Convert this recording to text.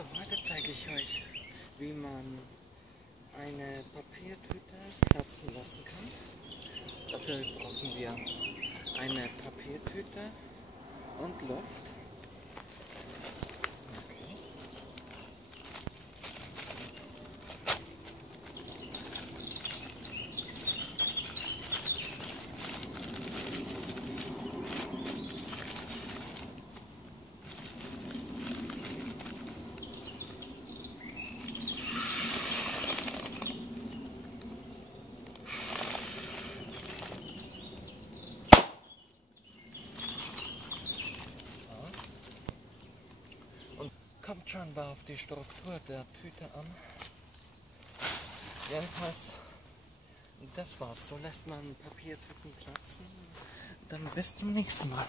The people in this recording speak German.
Hallo, heute zeige ich euch, wie man eine Papiertüte platzen lassen kann. Dafür brauchen wir eine Papiertüte und Luft. Okay. Und kommt schon mal auf die Struktur der Tüte an. Jedenfalls, das war's. So lässt man Papiertüten platzen. Dann bis zum nächsten Mal.